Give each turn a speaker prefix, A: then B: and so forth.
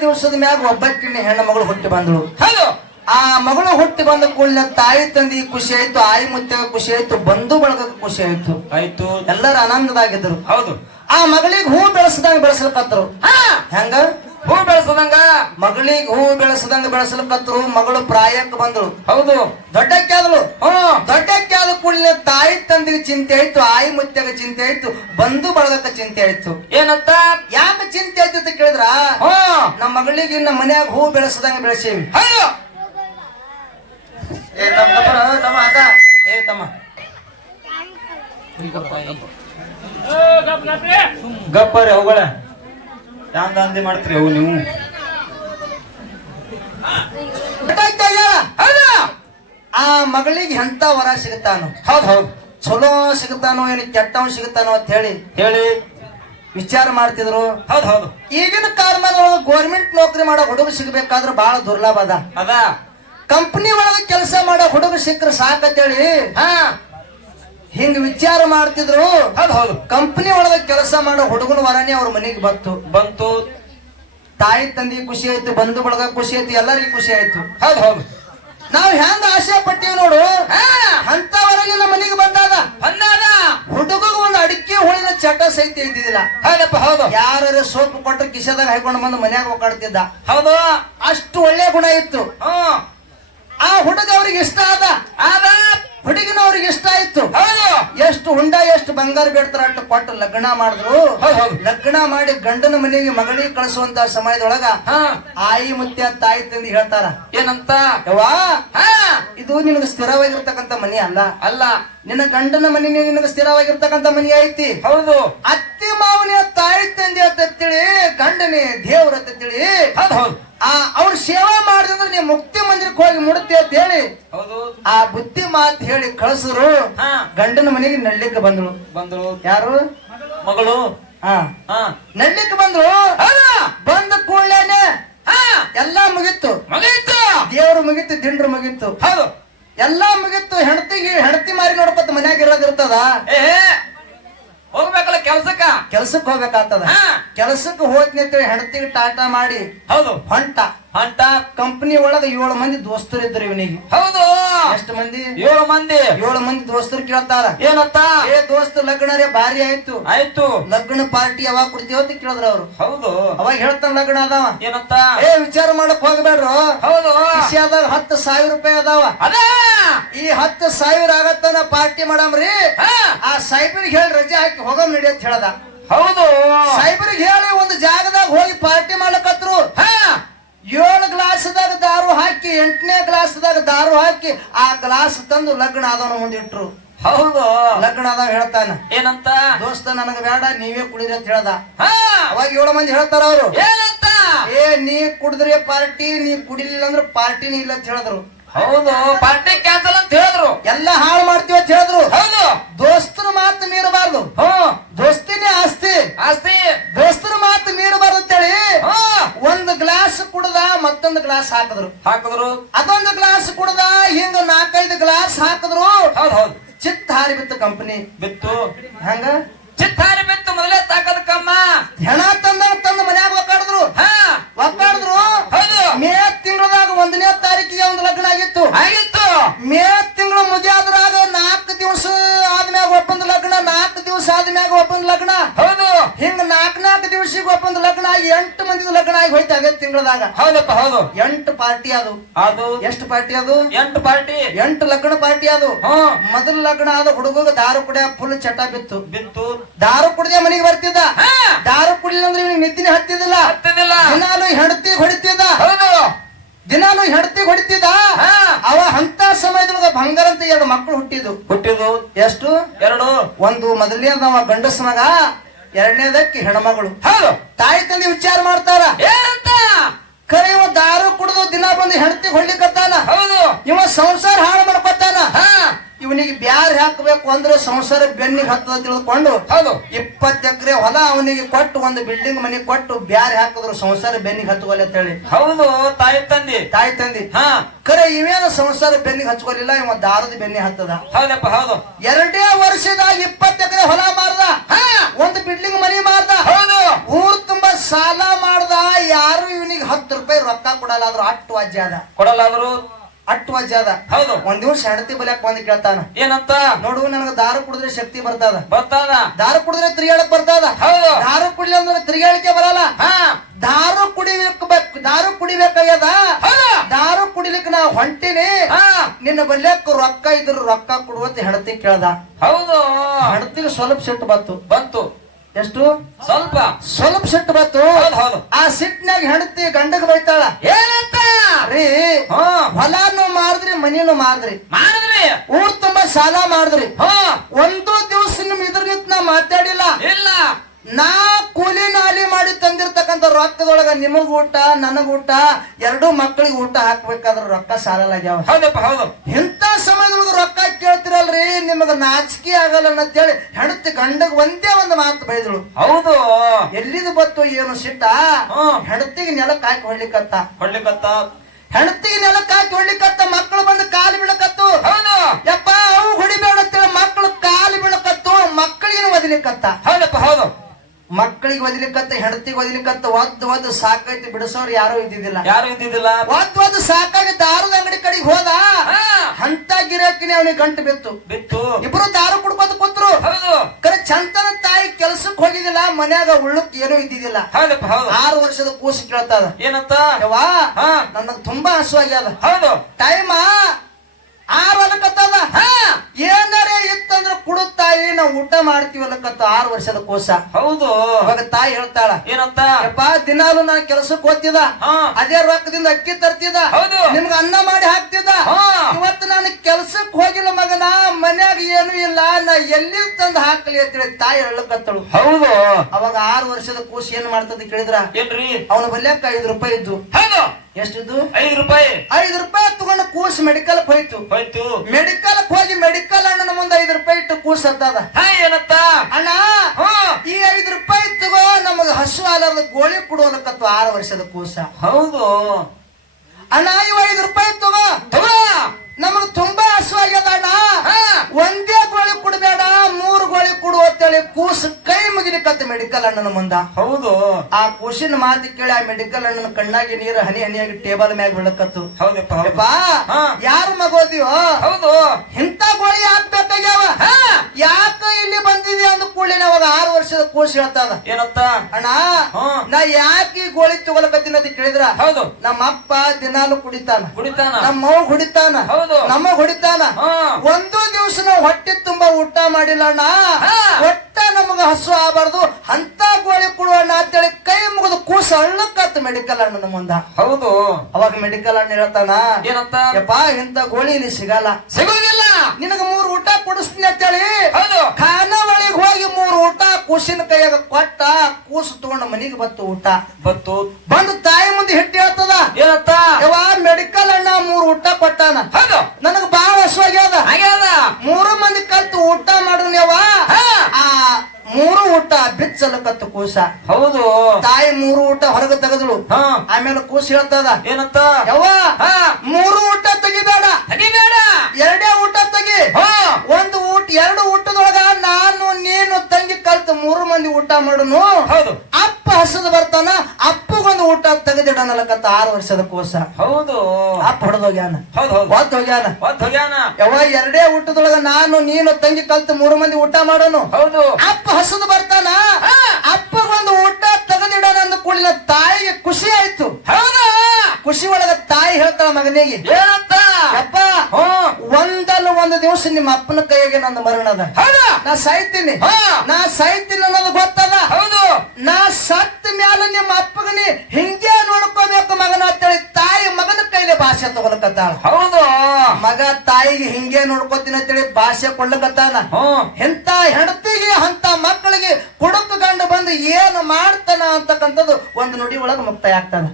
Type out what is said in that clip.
A: ದಿವಸದ ಮ್ಯಾಗ ಒಬ್ಬಕ್ಕಿನ್ನ ಹೆಣ್ಣು ಮಗಳು ಹುಟ್ಟಿ ಬಂದಳು.
B: ಹೌದು.
A: ಆ ಮಗಳು ಹುಟ್ಟಿ ಬಂದ ಕೂಡಲೇ ತಾಯಿ ತಂದಿ ಖುಷಿ ಆಯ್ತು ಆಯಿ ಮುತ್ತೆಗ ಖುಷಿ ಆಯ್ತು ಬಂಧು ಬಳಗ ಖುಷಿ ಆಯ್ತು.
B: ಆಯ್ತು.
A: ಎಲ್ಲರೂ ಆನಂದದಾಗಿದ್ರು.
B: ಹೌದು.
A: ಆ ಮಗಳಿಗೆ ಹೂ ಬೆಳೆಸದಂಗ ಬೆಳೆಸಲ್ಕತ್ರು ಹೆಂಗ?
B: ಹೂ ಬೆಳೆಸದಂಗ
A: ಮಗಳಿಗೆ ಹೂ ಬೆಳೆಸದಂಗ ಬೆಳೆಸಲ್ಕತ್ರು ಮಗಳು ಪ್ರಾಯಕ್ಕೆ ಬಂದಳು.
B: ಹೌದು.
A: ದೊಡ್ಡಕ್ಕೆ ಆದಳು.
B: ಹ್ಮ್
A: ದೊಡ್ಡಕ್ಕೆ ಆದ ಕೂಡಲೇ ತಾಯಿ ತಂದಿಗೆ ಚಿಂತೆ ಆಯ್ತು ಆಯಿ ಮುತ್ಯಾಗ ಚಿಂತೆ ಆಯ್ತು ಬಂದು ಬಳಗಕ್ಕೆ ಚಿಂತೆ ಆಯ್ತು.
B: ಏನಂತ?
A: ಯಾಕೆ ಚಿಂತೆ ಆಯ್ತು ಅಂತ ಕೇಳಿದ್ರ?
B: ಹ್ಮ್
A: ನಮ್ಮ ಮಗಳಿಗೆ ಇನ್ನ ಮನ್ಯಾಗ ಹೂ ಬೆಳೆಸದಂಗ ಬೆಳೆಸೇವಿ.
B: ಹೌದು.
A: ಏ ತಮ್ಮ ತಮ್ಮ ತಮ್ಮ ಅದ ಏ ತಮ್ಮ.
B: ಗಪ್ಪರೆ ಅವುಗಳ. ಯಾಂದ ಅಂದಿ ಮಾಡ್ತೀರಿ ಅವು ನೀವು?
A: ಆ ಮಗಳಿಗೆ ಎಂತ ವರ ಸಿಗುತ್ತಾನೋ?
B: ಹೌದು. ಹೌದು.
A: ಚಲೋ ಸಿಗುತ್ತಾನೋ ಏನು ಕೆಟ್ಟವ್ ಸಿಗುತ್ತಾನೋ ಅಂತ ಹೇಳಿ.
B: ಹೇಳಿ.
A: ವಿಚಾರ ಮಾಡ್ತಿದ್ರು.
B: ಹೌದು ಹೌದು.
A: ಈಗಿನ ಕಾಲಮಾನ ಗೋರ್ಮೆಂಟ್ ನೌಕರಿ ಮಾಡೋ ಹುಡುಗ ಸಿಗ್ಬೇಕಾದ್ರೆ ಬಹಳ ದುರ್ಲಭ ಅದ.
B: ಅದ.
A: ಕಂಪನಿ ಒಳಗೆ ಕೆಲಸ ಮಾಡೋ ಹುಡುಗ ಸಿಕ್ಕರೆ ಸಾಕಂತೇಳಿ.
B: ಹಾ.
A: ಹಿಂಗ್ ವಿಚಾರ ಮಾಡ್ತಿದ್ರು.
B: ಹೌದು ಹೌದು.
A: ಕಂಪನಿ ಒಳಗೆ ಕೆಲಸ ಮಾಡೋ ಹುಡುಗನ ವರನೇ ಅವ್ರ ಮನೆಗೆ ಬಂತು.
B: ಬಂತು.
A: ತಾಯಿ ತಂದಿ ಖುಷಿ ಆಯ್ತು ಬಂಧು ಬಳಗ ಖುಷಿ ಆಯ್ತು ಎಲ್ಲರಿಗೂ ಖುಷಿ ಆಯ್ತು.
B: ಹೌದು ಹೌದು.
A: ನಾವ್ ಹೆಂಗ ಆಸೆ ಪಟ್ಟಿವಿ ನೋಡು. ಅಂತವರೆಗೆ ನಮ್ಮ ಮನೆಗೆ ಬಂದಾದ.
B: ಬಂದಾದ.
A: ಹುಡುಗ ಒಂದು ಅಡಿಕೆ ಹುಳಿನ ಚಟ ಸಹಿತ ಇದ್ದಿದ್ದಿಲ್ಲ.
B: ಹೌದಪ್ಪ ಹೌದು.
A: ಯಾರ ಸೋಪ್ ಕೊಟ್ಟು ಕಿಶದಾಗ ಹಾಕೊಂಡು ಬಂದು ಮನ್ಯಾಗ ಒಕ್ಕಾಡ್ತಿದ್ದ.
B: ಹೌದು.
A: ಅಷ್ಟು ಒಳ್ಳೆ ಗುಣ ಇತ್ತು.
B: ಹ
A: ಆ ಹುಡುಗ ಅವ್ರಿಗೆ ಇಷ್ಟ ಆದ.
B: ಆದ.
A: ಹುಡುಗಿನ ಅವ್ರಿಗೆ ಇಷ್ಟ ಆಯ್ತು. ಎಷ್ಟು ಹುಂಡ ಎಷ್ಟು ಬಂಗಾರ ಬೇಡ್ತಾರ ಅಷ್ಟು ಕೊಟ್ಟು ಲಗ್ನ ಮಾಡಿದ್ರು. ಲಗ್ನ ಮಾಡಿ ಗಂಡನ ಮನೆಗೆ ಮಗಳಿಗೆ ಕಳಿಸುವಂತ ಸಮಯದೊಳಗ ಆಯಿ ಮುತ್ಯ ತಾಯಿ ತಂದು ಹೇಳ್ತಾರ.
B: ಏನಂತ?
A: ಯವ್ವಾ? ಇದು ನಿನಗೆ ಸ್ಥಿರವಾಗಿರ್ತಕ್ಕಂಥ ಮನೆ ಅಲ್ಲ.
B: ಅಲ್ಲ.
A: ನಿನ್ನ ಗಂಡನ ಮನೆ ನಿನಗೆ ಸ್ಥಿರವಾಗಿರ್ತಕ್ಕಂಥ ಮನೆ ಐತಿ.
B: ಹೌದು.
A: ಅತ್ತಿ ಮಾವನ ತಾಯಿ ತಂದೆ ಅಂತ ತಿಳಿ ಗಂಡನೇ ದೇವ್ರ ಅಂತ ತಿಳಿ
B: ಹೌದು ಹೌದು.
A: ಆ ಅವ್ರ ಸೇವಾ ಮಾಡಿದ್ರೆ ನೀವು ಮುಕ್ತಿ ಮಂದಿರಕ್ಕೆ ಹೋಗಿ ಮುಡುತ್ತೆ ಅಂತ ಹೇಳಿ
B: ಹೌದು.
A: ಆ ಬುದ್ಧಿ ಮಾತು ಹೇಳಿ ಕಳ್ಸರು
B: ಹಾ.
A: ಗಂಡನ ಮನೆಗೆ ನಡ್ಲಿಕ್ಕೆ ಬಂದ್ರು.
B: ಬಂದ್ರು.
A: ಯಾರು?
B: ಮಗಳು.
A: ಹಾ. ನಡ್ಲಿಕ್ಕೆ ಬಂದ್ರು. ಬಂದ ಕೂಡಲೇನೆ ಎಲ್ಲಾ ಮುಗಿತ್ತು
B: ಮುಗಿತ್ತು
A: ದೇವ್ರು ಮುಗಿತ್ತು ದಿಂಡ್ರು ಮುಗಿತ್ತು
B: ಹೌದು.
A: ಎಲ್ಲಾ ಮುಗಿತ್ತು ಹೆಣತಿಗೆ ಹೆಣತಿ ಮಾರಿ ನೋಡ್ಕೊತ ಮನ್ಯಾಗ ಇರೋದಿರ್ತದ
B: ಏ ಹೋಗ್ಬೇಕಲ್ಲ ಕೆಲ್ಸಕ್ಕ?
A: ಕೆಲ್ಸಕ್ಕೆ ಹೋಗ್ಬೇಕಾಗ್ತದ.
B: ಹಾ.
A: ಕೆಲ್ಸಕ್ಕೆ ಹೋದ್ನಿ ಅಂತೇಳಿ ಹೆಂಡತಿಗೆ ಟಾಟಾ ಮಾಡಿ
B: ಹೌದು.
A: ಹೊಂಟ.
B: ಅಂಟ
A: ಕಂಪನಿ ಒಳಗ ಏಳು ಮಂದಿ ದೋಸ್ತರು ಇದ್ರು ಇವನಿಗೆ.
B: ಹೌದು.
A: ಎಷ್ಟು ಮಂದಿ?
B: ಏಳು ಮಂದಿ.
A: ಏಳು ಮಂದಿ ದೋಸ್ತರು ಕೇಳ್ತಾರ.
B: ಏನತ್ತ?
A: ಏ ದೋಸ್ತ ಲಗ್ನ ರೇ ಭಾರಿ ಆಯ್ತು.
B: ಆಯ್ತು.
A: ಲಗ್ನ ಪಾರ್ಟಿ ಯಾವಾಗ ಕೊಡ್ತೀವ ಅಂತ ಕೇಳಿದ್ರ ಅವ್ರು.
B: ಹೌದು.
A: ಅವಾಗ ಹೇಳ್ತಾನ ಲಗ್ನ ಅದಾವ.
B: ಏನತ್ತ?
A: ಏ ವಿಚಾರ ಮಾಡಕ್ ಹೋಗ್ಬೇಡ್ರು.
B: ಹೌದು.
A: ಆದಾಗ ಹತ್ತು ಸಾವಿರ ರೂಪಾಯಿ ಅದಾವ.
B: ಅದೇ?
A: ಈ ಹತ್ತು ಸಾವಿರ ಆಗತ್ತನ ಪಾರ್ಟಿ ಮಾಡಮ್ರಿ. ಆ ಸಾಹೇಬ್ರಿಗೆ ಹೇಳಿ ರಜೆ ಹಾಕಿ ಹೋಗಮ್ ನಡಿ ಅಂತ ಹೇಳ್ದ.
B: ಹೌದು.
A: ಸಾಹೇಬ್ರಿಗೆ ಹೇಳಿ ಒಂದು ಜಾಗದಾಗ ಹೋಗಿ ಪಾರ್ಟಿ ಮಾಡ್ಲಕತ್ರು
B: ಹಾ,
A: ಏಳು ಗ್ಲಾಸ್ದಾಗ ದಾರು ಹಾಕಿ ಎಂಟನೇ ಗ್ಲಾಸ್ದಾಗ ದಾರು ಹಾಕಿ ಆ ಗ್ಲಾಸ್ ತಂದು ಲಗ್ನ ಆದವನ ಮುಂದಿಟ್ರು.
B: ಹೌದು.
A: ಲಗ್ನ ಆದವ ಹೇಳ್ತಾನೆ
B: ಏನಂತ?
A: ದೋಸ್ತ ನನಗ ಬೇಡ ನೀವೇ ಕುಡಿದ್ರಿ ಅಂತ ಹೇಳ್ದ.
B: ಹಾ,
A: ಅವಾಗ ಏಳು ಮಂದಿ ಹೇಳ್ತಾರ ಅವರು.
B: ಏನಂತ?
A: ಏ ನೀ ಕುಡಿದ್ರೆ ಪಾರ್ಟಿ ನೀ ಕುಡಿಲಿಲ್ಲ ಅಂದ್ರೆ ಪಾರ್ಟಿನೇ ಇಲ್ಲ ಅಂತ ಹೇಳಿದ್ರು.
B: ಹೌದು ಪಾರ್ಟಿ ಕ್ಯಾನ್ಸಲ್ ಅಂತ ಹೇಳಿದ್ರು.
A: ಎಲ್ಲ ಹಾಳು ಮಾಡ್ತೀವಿ ಅಂತ ಹೇಳಿದ್ರು.
B: ಹೌದು.
A: ದೋಸ್ತರ ಮಾತು ಮೀರಬಾರ್ದು.
B: ಹ್ಮ್
A: ದೋಸ್ತಿನೇ ಆಸ್ತಿ.
B: ಆಸ್ತಿ.
A: ದೋಸ್ತರ ಮಾತು ಮೀರಬಾರ್ದು ಅಂತೇಳಿ
B: ಹಾ,
A: ಒಂದು ಗ್ಲಾಸ್ ಕುಡ್ದ ಮತ್ತೊಂದು ಗ್ಲಾಸ್ ಹಾಕಿದ್ರು.
B: ಹಾಕಿದ್ರು.
A: ಅದೊಂದು ಗ್ಲಾಸ್ ಕುಡ್ದ ಹಿಂಗ ನಾಲ್ಕೈದು ಗ್ಲಾಸ್ ಹಾಕಿದ್ರು.
B: ಹೌದು ಹೌದು.
A: ಚಿತ್ತ ಹಾರಿ ಬಿತ್ತು ಕಂಪನಿ
B: ಬಿತ್ತು.
A: ಹೆಂಗ?
B: ಚಿತ್ತಾರಿ ಬಿತ್ತು ಮೊದಲೇ ತಾಕದ ಕಮ್ಮ.
A: ಹೆಣ ತಂದು ಮನ್ಯಾಗ ಒಕ್ಕಾಡಿದ್ರು
B: ಹಾ
A: ಒಕ್ಕಾಡಿದ್ರು
B: ಹೌದು
A: ಮೇ ತಿಂಗಳದಾಗ ಒಂದನೇ ತಾರೀಕಿಗೆ ಒಂದು ಲಗ್ನ ಆಗಿತ್ತು.
B: ಆಗಿತ್ತು.
A: ಮೇ ತಿಂಗಳು ಮುಗಿಯಾದ್ರಾಗ ನಾಲ್ಕು ದಿವಸ ಆದ್ಮ್ಯಾಗ ಒಪ್ಪಂದ ಲಗ್ನ ನಾಲ್ಕು ದಿವಸ ಆದ್ಮ್ಯಾಗ ಒಪ್ಪಂದ ಲಗ್ನ.
B: ಹೌದು.
A: ಹಿಂಗ ನಾಲ್ಕು ನಾಲ್ಕು ದಿವಸಿಗೆ ಒಪ್ಪಂದ ಲಗ್ನ ಎಂಟು ಮಂದಿ ಲಗ್ನ ಆಗಿ ಹೋಯ್ತು ಅದೇ ತಿಂಗಳದಾಗ.
B: ಹೌದಪ್ಪ ಹೌದು.
A: ಎಂಟು ಪಾರ್ಟಿ ಅದು.
B: ಅದು?
A: ಎಷ್ಟು ಪಾರ್ಟಿ ಅದು?
B: ಎಂಟು ಪಾರ್ಟಿ.
A: ಎಂಟು ಲಗ್ನ ಪಾರ್ಟಿ ಅದು. ಮೊದಲ ಲಗ್ನ ಆದ ಹುಡುಗ ದಾರು ಕುಡಿಯ ಫುಲ್ ಚಟ ಬಿತ್ತು.
B: ಬಿತ್ತು.
A: ದಾರು ಕುಡಿದೆ ಮನೆಗೆ ಬರ್ತಿದ್ದ. ದಾರು ಕುಡಿಲಿಲ್ಲ ಅಂದ್ರೆ ನಿದ್ದಿನ ಹತ್ತಿದಿಲ್ಲ
B: ಹತ್ತಿದಿಲ್ಲ
A: ಹೆಂಡತಿ ಹೊಡಿತಿದ್ದ.
B: ಹೌದು
A: ಹೆಡ್ತಿ ಹೆಂಡತಿ ಹೊಡಿತಿದ್ದ? ಅವ ಅಂತ ಸಮಯದೊಳಗ ಬಂಗಾರ ಅಂತ ಎರಡು ಮಕ್ಕಳು ಹುಟ್ಟಿದ್ದು.
B: ಹುಟ್ಟಿದು
A: ಎಷ್ಟು?
B: ಎರಡು.
A: ಒಂದು ಮೊದಲನೇದವ ಗಂಡಸ ಮಗ ಎರಡನೇದಕ್ಕೆ ಹೆಣ್ಮಗಳು.
B: ಹೌದು.
A: ತಾಯಿ ತಂದೆ ವಿಚಾರ ಮಾಡ್ತಾರ.
B: ಏನಂತ?
A: ಕರೆ ಇವ ದಾರು ಕುಡಿದು ದಿನ ಬಂದು ಹೆಂಡತಿ ಹೊಡ್ಲಿಕ್ಕತ್ತಾನ
B: ಹೌದು.
A: ಇವ ಸಂಸಾರ ಹಾಳು ಮಾಡ್ಕೊತಾನ
B: ಹಾ.
A: ಇವನಿಗೆ ಬ್ಯಾರ್ ಹಾಕಬೇಕು ಅಂದ್ರೆ ಸಂಸಾರ ಬೆನ್ನಿಗೆ ಹತ್ತದ ತಿಳ್ಕೊಂಡು
B: ಹೌದು.
A: ಇಪ್ಪತ್ತು ಎಕರೆ ಹೊಲ ಅವನಿಗೆ ಕೊಟ್ಟು ಒಂದು ಬಿಲ್ಡಿಂಗ್ ಮನೆ ಕೊಟ್ಟು ಬ್ಯಾರೆ ಹಾಕಿದ್ರು ಸಂಸಾರ ಬೆನ್ನಿಗೆ ಹತ್ತುವಲ್ಲ ಅಂತ ಹೇಳಿ.
B: ಹೌದು ತಾಯಿ ತಂದಿ.
A: ತಾಯಿ ತಂದಿ.
B: ಹಾ.
A: ಕರೆ ಇವೇನು ಸಂಸಾರ ಬೆನ್ನಿಗೆ ಹಚ್ಕೊಲಿಲ್ಲ ಇವ ದಾರದ ಬೆನ್ನಿ ಹತ್ತದ.
B: ಹೌದಪ್ಪ ಹೌದು.
A: ಎರಡೇ ವರ್ಷದಾಗ ಇಪ್ಪತ್ತು ಎಕರೆ ಹೊಲ ಮಾರ್ದ
B: ಹಾ.
A: ಒಂದು ಬಿಲ್ಡಿಂಗ್ ಮನೆ ಮಾರ್ದ
B: ಹೌದು.
A: ಊರ್ ತುಂಬಾ ಸಾಲ ಮಾಡ್ದ ಯಾರು ಇವನಿಗೆ ಹತ್ತು ರೂಪಾಯಿ ರೊಕ್ಕ ಕೊಡಲ್ಲ ಆದ್ರೂ ಅಟ್ಟು ವಾಜ್ಯ ಅದ
B: ಕೊಡಲಾದ್ರು
A: ಅಟ್ಟು ವಜ್ಜೆ
B: ಹೌದು.
A: ಒಂದ್ ದಿವ್ಸ ಹೆಂಡತಿ ಬಲ್ಯಾಕ್ ಬಂದ್ ಕೇಳ್ತಾನ.
B: ಏನಂತ?
A: ನೋಡು ನನಗ ದಾರು ಕುಡಿದ್ರೆ ಶಕ್ತಿ ಬರ್ತದ.
B: ಬರ್ತದ
A: ದಾರು ಕುಡಿದ್ರೆ ತಿರುಗಾಡಕ್ ಬರ್ತದ.
B: ಹೌದು.
A: ದಾರು ಕುಡಿಲಿ ಅಂದ್ರೆ ತಿರುಗಾಳಿಕೆ ಬರಲ್ಲ.
B: ಹಾ.
A: ದಾರು ಕುಡಿಬೇಕು ದಾರು ಕುಡಿಬೇಕಾಗ್ಯದ? ದಾರು ಕುಡಿಲಿಕ್ಕೆ ನಾ ಹೊಂಟಿನಿ.
B: ಹಾ.
A: ನಿನ್ನ ಬಲ್ಯಕ್ ರೊಕ್ಕ ಇದ್ರ ರೊಕ್ಕ ಕೊಡುವಂತ ಹೆಂಡತಿ ಕೇಳ್ದ.
B: ಹೌದು.
A: ಹೆಂಡತಿಗೆ ಸ್ವಲ್ಪ ಸಿಟ್ಟು ಬಂತು.
B: ಬಂತು.
A: ಎಷ್ಟು?
B: ಸ್ವಲ್ಪ.
A: ಸ್ವಲ್ಪ ಸಿಟ್ಟು ಬಂತು. ಆ ಸಿಟ್ಟಿನಾಗ ಹೆಂಡತಿ ಗಂಡಗ್ ಬೈತಾಳ.
B: ಏನಂತ?
A: ರೀ
B: ಹಾ.
A: ಹೊಲಾನು ಮಾರಿದ್ರಿ ಮನಿನು ಮಾರಿದ್ರಿ.
B: ಮಾಡಿದ್ರಿ
A: ಊರ್ ತುಂಬಾ ಸಾಲ ಮಾಡಿದ್ರಿ
B: ಹಾ.
A: ಒಂದು ದಿವಸ ನಿಮ್ ಇದ್ರ ನಿಂತ್ ನಾ ಮಾತಾಡಿಲ್ಲ.
B: ಇಲ್ಲ.
A: ನಾ ತಂದಿರ್ತಕ್ಕಂಥ ರೊಕ್ಕದೊಳಗ ನಿಮಗ ಊಟ ನನಗ ಊಟ ಎರಡೂ ಮಕ್ಕಳಿಗೆ ಊಟ ಹಾಕ್ಬೇಕಾದ್ರ ರೊಕ್ಕ ಸಾಲಲ್ಲ ಸಾಲಲಾಗ್ಯಾವ.
B: ಹೌದಪ್ಪ ಹೌದು.
A: ಇಂಥ ಸಮಯದೊಳಗ ರೊಕ್ಕ ಕೇಳ್ತಿರಲ್ರಿ ನಿಮಗ ನಾಚಿಕೆ ಆಗಲ್ಲ ಅಂತೇಳಿ ಹೆಂಡತಿ ಗಂಡಗ್ ಒಂದೇ ಒಂದು ಮಾತು ಬೈದಳು.
B: ಹೌದು.
A: ಎಲ್ಲಿದು ಬತ್ತು ಏನು ಸಿಟ್ಟ?
B: ಹೆಣತಿಗೆ
A: ಹೆಂಡತಿಗೆ ನೆಲಕ್ ಹಾಕಿ ಹೊಡ್ಲಿಕ್ಕತ್ತ
B: ಕೊಡ್ಲಿಕ್ಕತ್ತ
A: ಹೆಂಡತಿಗೆ ನೆಲಕ್ ಹಾಕಿ ಹೊಡ್ಲಿಕತ್ತ ಮಕ್ಕಳು ಬಂದು ಕಾಲು ಬೀಳಕತ್ತು.
B: ಹೌದು.
A: ಯಪ್ಪ ಅವು ಹೊಡಿಬೇಡ ಮಕ್ಕಳು ಕಾಲು ಬೀಳಕತ್ತು ಮಕ್ಕಳಿಗೆ ಒದಲಿಕ್ಕತ್ತ
B: ಹೌದಪ್ಪ ಹೌದು.
A: ಮಕ್ಕಳಿಗೆ ಒದಿಲಿಕ್ಕತ್ತ ಹೆಂಡತಿಗೆ ಒದಿಲಿಕ್ಕತ್ತ ಒದ್ದು ಒದ್ದು ಸಾಕೈತಿ ಬಿಡಿಸೋರು ಯಾರು ಇದ್ದಿದ್ದಿಲ್ಲ.
B: ಯಾರು ಇದ್ದಿದ್ದಿಲ್ಲ?
A: ಒದ್ದು ಒದ್ದು ಸಾಕಾಗಿ ದಾರದ ಅಂಗಡಿ ಕಡೆಗೆ ಹೋದ.
B: ಹಂತ
A: ಅಂತ ಗಿರಾಕಿನಿ ಅವನಿಗೆ ಗಂಟು ಬಿತ್ತು.
B: ಬಿತ್ತು.
A: ಇಬ್ರು ದಾರು ಕುಡ್ಕೋತ ಕೂತ್ರು.
B: ಹೌದು.
A: ಕರೆ ಚಂತನ ತಾಯಿ ಕೆಲ್ಸಕ್ಕೆ ಹೋಗಿದ್ದಿಲ್ಲ ಮನ್ಯಾಗ ಉಳ್ಳಕ್ ಏನೂ ಇದ್ದಿದ್ದಿಲ್ಲ.
B: ಹೌದಪ್ಪ ಹೌದು.
A: ಆರು ವರ್ಷದ ಕೂಸು ಕೇಳ್ತದ.
B: ಏನಂತ?
A: ನನ್ನ
B: ಹಾ.
A: ಹಸು ತುಂಬಾ ಹಸುವಾಗ್ಯದ
B: ಹೌದು.
A: ಟೈಮ ಆರು ಅಲಕತ್ತದ
B: ಹಾ
A: ಏನಾರೇ ಇತ್ತಂದ್ರ ಕುಡು ತಾಯಿ ನಾವು ಊಟ ಕತ್ತು ಆರು ವರ್ಷದ ಕೋಸ
B: ಹೌದು.
A: ಅವಾಗ ತಾಯಿ ಹೇಳ್ತಾಳ
B: ಏನಂತ?
A: ಅಪ್ಪ ದಿನಾಲು ನಾನು ಕೆಲಸಕ್ಕೆ ಹೋಗ್ತಿದ ಅದೇ ರೊಕ್ಕದಿಂದ ಅಕ್ಕಿ ತರ್ತಿದ
B: ಹೌದು.
A: ನಿಮ್ಗೆ ಅನ್ನ ಮಾಡಿ ಹಾಕ್ತಿದ್ದ.
B: ಹಾ.
A: ಇವತ್ತು ನಾನು ಕೆಲ್ಸಕ್ಕೆ ಹೋಗಿಲ್ಲ ಮಗನ ಮನ್ಯಾಗ ಏನು ಇಲ್ಲ ನಾ ಎಲ್ಲಿ ತಂದು ಅಂತ ಹೇಳಿ ತಾಯಿ ಹೇಳಕತ್ತಳು.
B: ಹೌದು.
A: ಅವಾಗ ಆರು ವರ್ಷದ ಕೂಸು ಏನ್ ಮಾಡ್ತದ ಕೇಳಿದ್ರ?
B: ಏನ್ರಿ?
A: ಅವನ ಬಲ್ಯಾಕ ಐದು ರೂಪಾಯಿ ಇದ್ದು.
B: ಹೌದು.
A: ಎಷ್ಟಿದ್ದು?
B: ಐದು ರೂಪಾಯಿ.
A: ಐದು ರೂಪಾಯಿ ತಗೊಂಡು ಕೂಸ್ ಮೆಡಿಕಲ್ ಹೋಯ್ತು.
B: ಹೋಯ್ತು.
A: ಮೆಡಿಕಲ್ ಹೋಗಿ ಮೆಡಿಕಲ್ ಅಣ್ಣನ ಮುಂದೆ ಐದು ರೂಪಾಯಿ ಇಟ್ಟು ಕೂಸ್ ಹತ್ತದ.
B: ಏನತ್ತ? ಏನಂತ
A: ಅಣ್ಣ ಈ ಐದು ರೂಪಾಯಿ ತಗೋ ನಮಗ ಹಸು ಆಲದ ಗೋಳಿ ಕೊಡುವಲಕತ್ತು ಆರು ವರ್ಷದ ಕೂಸ
B: ಹೌದು.
A: ಅಣ್ಣ ಇವ ಐದು ರೂಪಾಯಿ ತಗೋ.
B: ತಗೋ.
A: ನಮಗ್ ತುಂಬಾ ಹಸು ಆಗ್ಯದ ಅಣ್ಣ. ಒಂದೇ ಗೋಳಿ ಕೊಡಬೇಡ ಮೂರು ಗೋಳಿ ಕೊಡು ಅಂತೇಳಿ ಕೂಸು ಕೈ ಮುಗಿಲಿಕತ್ತ ಮೆಡಿಕಲ್ ಅಣ್ಣನ ಮುಂದ.
B: ಹೌದು.
A: ಆ ಕೂಸಿನ ಮಾತು ಕೇಳಿ ಆ ಮೆಡಿಕಲ್ ಅಣ್ಣನ ಕಣ್ಣಾಗಿ ನೀರು ಹನಿ ಹನಿಯಾಗಿ ಟೇಬಲ್ ಮ್ಯಾಗ ಬೀಳಕತ್ತು.
B: ಹೌದಪ್ಪ.
A: ಯಾರು ಮಗೋದಿಯೋ?
B: ಹೌದು.
A: ಇಂತ ಗೋಳಿ ಹಾಕ್ಬೇಕಾಗ್ಯಾವ? ಯಾಕ ಇಲ್ಲಿ ಬಂದಿದೆ ಅಂದ ಕೂಡಲೇ ಅವಾಗ ಆರು ವರ್ಷದ ಕೂಸು ಹೇಳ್ತದ.
B: ಏನಂತ?
A: ಅಣ್ಣ. ನಾ ಯಾಕೆ ಈ ಗೋಳಿ ತಗೊಳಕತ್ತೀನಿ ಅಂತ ಕೇಳಿದ್ರ?
B: ಹೌದು.
A: ನಮ್ಮ ಅಪ್ಪ ದಿನಾಲು ಕುಡಿತಾನ.
B: ಕುಡಿತಾನ.
A: ನಮ್ಮ ಹುಡಿತಾನ.
B: ಹೌದು.
A: ನಮ್ಮ ಹೊಡಿತಾನ. ಒಂದು ದಿವಸ ನಾವು ಹೊಟ್ಟೆ ತುಂಬಾ ಊಟ ಮಾಡಿಲ್ಲ ಅಣ್ಣ. ಒಟ್ಟ ನಮಗ ಹಸು ಆಗಬಾರ್ದು. ಅಂತ ಗೋಳಿ ಕೊಡುವಣ್ಣ ಅಂತೇಳಿ ಕೈ ಮುಗಿದು ಕೂಸ ಅಳ್ಳಕ್ಕತ್ತ ಮೆಡಿಕಲ್ ಅಣ್ಣನ ಮುಂದ.
B: ಹೌದು.
A: ಅವಾಗ ಮೆಡಿಕಲ್ ಅಣ್ಣ ಹೇಳ್ತಾನ
B: ಏನಂತ?
A: ಯಪ್ಪ ಇಂತ ಗೋಳಿ ಇಲ್ಲಿ ಸಿಗಲ್ಲ.
B: ಸಿಗೋದಿಲ್ಲ.
A: ನಿನಗ ಮೂರು ಊಟ ಕೊಡಿಸ್ತೀನಿ ಅಂತೇಳಿ.
B: ಹೌದು.
A: ಖಾನಾವಳಿಗೆ ಹೋಗಿ ಮೂರು ಊಟ ಕೂಸಿನ ಕೈಯಾಗ ಕೊಟ್ಟ ಕೂಸು ತಗೊಂಡ ಮನಿಗೆ ಬತ್ತು ಊಟ.
B: ಬತ್ತು.
A: ಬಂದು ತಾಯಿ ಮುಂದೆ ಹಿಟ್ಟು ಹೇಳ್ತದ
B: ಏನಂತ
A: ಯವ್ವ ಮೆಡಿಕಲ್ ಅಣ್ಣ ಮೂರು ಊಟ ಕೊಟ್ಟಾನ.
B: ಹೌದು.
A: ನನಗ ಬಾಳ ಹಸುವಾಗ್ಯದ.
B: ಆಗ್ಯದ
A: ಮೂರು ಮಂದಿ ಕಲ್ತು ಊಟ
B: ಹಾ.
A: ಆ ಮೂರು ಊಟ ಬಿಚ್ಚಲಕತ್ತು ಕೂಸ.
B: ಹೌದು.
A: ತಾಯಿ ಮೂರು ಊಟ ಹೊರಗೆ ತೆಗೆದಳು. ಆಮೇಲೆ ಕೂಸ ಹೇಳ್ತದ. ಏನತ್ತ?
B: ಯಾವ
A: ಮೂರು ಊಟ ತೆಗಿಬೇಡ
B: ತೆಗಿಬೇಡ
A: ಎರಡೇ ಊಟ ತೆಗಿ
B: ಹಾ
A: ಒಂದು ಊಟ ಎರಡು ಊಟದೊಳಗ ನಾನು ನೀನು ತಂಗಿ ಮಂದಿ ಊಟ ಮಾಡುನು?
B: ಹೌದು.
A: ಅಪ್ಪ ಹಸದ ಬರ್ತಾನ ಅಪ್ಪಗೊಂದು ಊಟ ತೆಗೆದಿಡನಲಕತ್ತ ಆರು ವರ್ಷದ ಕೋಸ
B: ಹೌದು.
A: ಅಪ್ಪ ಹೊಡೆದೋಗ್ಯಾನ. ಒದ್ದು ಹೋಗ್ಯಾನ
B: ಯಾವಾಗ ಹೋಗ್ಯಾನ
A: ಯಾವ ಎರಡೇ ಊಟದೊಳಗ ನಾನು ನೀನು ತಂಗಿ ಕಲ್ತು ಮೂರು ಮಂದಿ ಊಟ ಮಾಡೋನು.
B: ಹೌದು.
A: ಅಪ್ಪ ಹಸದ ಬರ್ತಾನ ಅಪ್ಪಗೊಂದು ಊಟ ತೆಗೆದಿಡೋಣ ಅಂದ ಕೂಡಲಿನ ತಾಯಿಗೆ ಖುಷಿ ಆಯ್ತು.
B: ಹೌದು.
A: ಖುಷಿ ಒಳಗ ತಾಯಿ ಹೇಳ್ತಾಳ ಮಗನಿಗೆ
B: ಏನಂತ?
A: ಅಪ್ಪ ಒಂದಲ್ಲ ಒಂದು ದಿವಸ ನಿಮ್ಮ ಅಪ್ಪನ ಕೈಯಾಗೆ ನನ್ನ ಮರಣ
B: ಅದ.
A: ನಾ ಸಾಯ್ತೀನಿ.
B: ಹಾ.
A: ನಾ ಸಾಯ್ತೀನಿ ಅನ್ನೋದು ಗೊತ್ತದ?
B: ಹೌದು.
A: ನಾ ಸತ್ತ ಮ್ಯಾಲ ನಿಮ್ಮ ಅಪ್ಪಗನಿ ಹಿಂಗೆ ನೋಡ್ಕೋಬೇಕು ಮಗನ ಅಂತೇಳಿ ತಾಯಿ ಮಗನ ಕೈಲಿ ಭಾಷೆ ತಗೊಳಕತ್ತಾಳ
B: ಹೌದು.
A: ಮಗ ತಾಯಿಗೆ ಹಿಂಗೆ ನೋಡ್ಕೋತೀನಿ ಅಂತೇಳಿ ಭಾಷೆ
B: ಕೊಡ್ಲಕತ್ತಾನ.
A: ಎಂತ ಹೆಂಡತಿಗೆ ಅಂತ ಮಕ್ಕಳಿಗೆ ಕುಡುಕು ಗಂಡು ಬಂದು ಏನು ಮಾಡ್ತಾನ ಅಂತಕ್ಕಂಥದ್ದು ಒಂದು ನುಡಿ ಒಳಗೆ ಮುಕ್ತಾಯ ಆಗ್ತಾನ